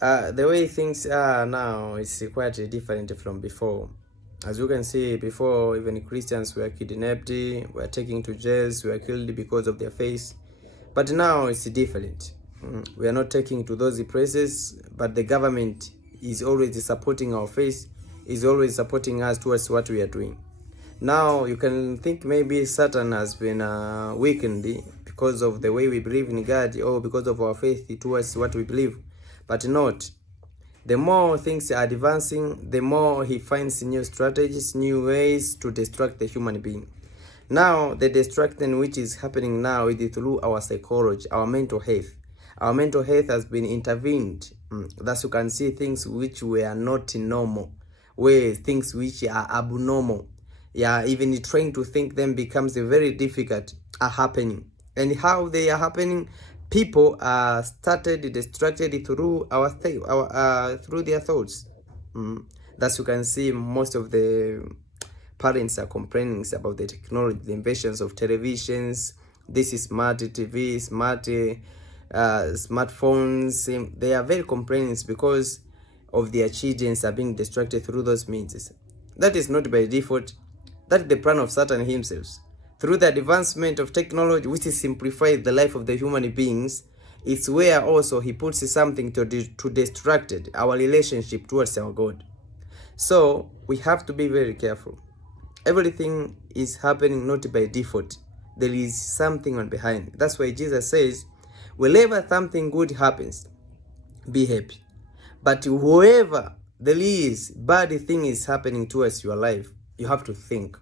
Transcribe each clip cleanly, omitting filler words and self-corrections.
The way things are now is quite different from before. As you can see, before even Christians were kidnapped, were taken to jails, were killed because of their faith. But now it's different. We are not taking to those places, but the government is always supporting our faith, is always supporting us towards what we are doing. Now you can think maybe Satan has been weakened because of the way we believe in God, or because of our faith towards what we believe, but not. The more things are advancing, the more he finds new strategies, new ways to destruct the human being. Now, the destruction which is happening now is through our psychology, our mental health. Our mental health has been intervened. Thus, you can see things which were not normal, where things which are abnormal. Yeah, even trying to think them becomes very difficult, are happening. And how they are happening, people are started distracted through through their thoughts. Thus, you can see most of the parents are complaining about the technology, the inventions of televisions. This is smart TV, smart smartphones. They are very complaining because of their children are being distracted through those means. That is not by default. That is the plan of Satan himself. Through the advancement of technology, which is simplified the life of the human beings, it's where also he puts something to distract our relationship towards our God. So we have to be very careful. Everything is happening not by default. There is something on behind. That's why Jesus says, whenever something good happens, be happy. But whoever there is bad thing is happening towards your life, you have to think.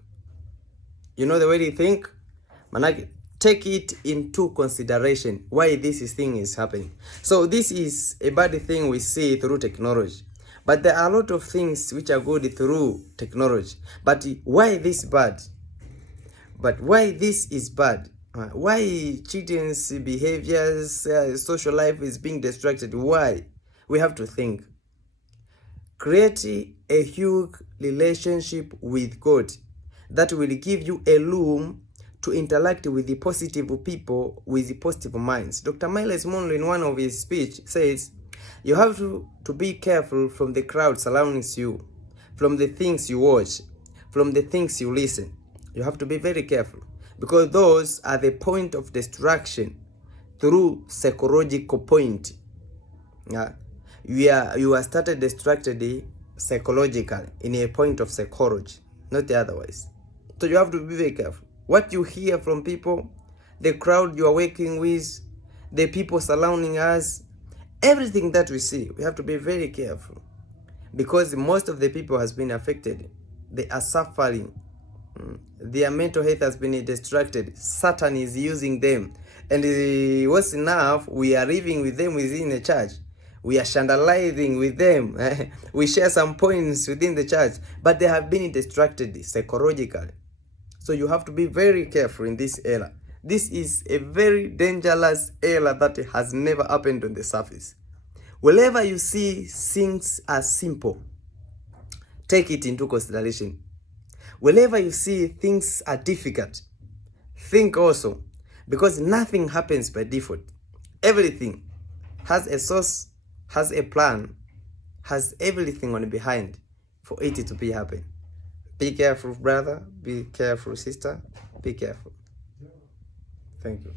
You know the way you think? Manake, take it into consideration why this thing is happening. So this is a bad thing we see through technology. But there are a lot of things which are good through technology. But why this bad? But why this is bad? Why children's behaviors, social life is being distracted? Why? We have to think. Create a huge relationship with God that will give you a room to interact with the positive people with the positive minds. Dr. Miles Monroe, in one of his speech, says, you have to be careful from the crowd surrounding you, from the things you watch, from the things you listen. You have to be very careful, because those are the point of distraction through psychological point. You are started distracted psychologically in a point of psychology, not otherwise. So you have to be very careful. What you hear from people, the crowd you are working with, the people surrounding us, everything that we see, we have to be very careful, because most of the people has been affected. They are suffering. Their mental health has been distracted. Satan is using them. And what's enough, we are living with them within the church. We are scandalizing with them. We share some points within the church, but they have been distracted psychologically. So you have to be very careful in this era. This is a very dangerous era that has never happened on the surface. Wherever you see things as simple, take it into consideration. Whenever you see things are difficult, think also, because nothing happens by default. Everything has a source, has a plan, has everything on behind for it to be happen. Be careful, brother. Be careful, sister. Be careful. Thank you.